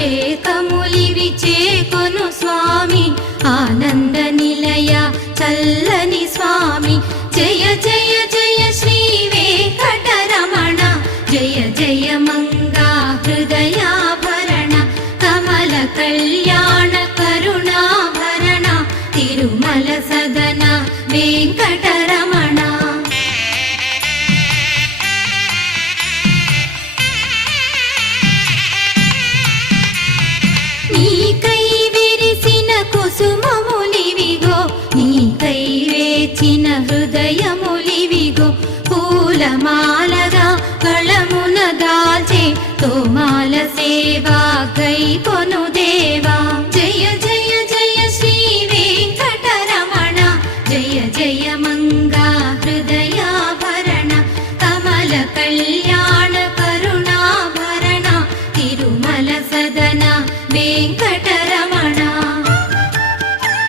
అభిషేకములివి చేకొను స్వామి ఆనంద నిలయ చల్లని స్వామి జయ జయ జయ శ్రీ వెంకటరమణ జయ జయ మంగా హృదయాభరణ కమల కళ్యాణ కరుణాభరణ తిరుమల సదన వెంకటరమణ నీకై విరిసిన కుసుమములివిగో నీకై వేచిన హృదయములివిగో పూలమాలగా కళమున దాల్చే తోమాల సేవా గైకో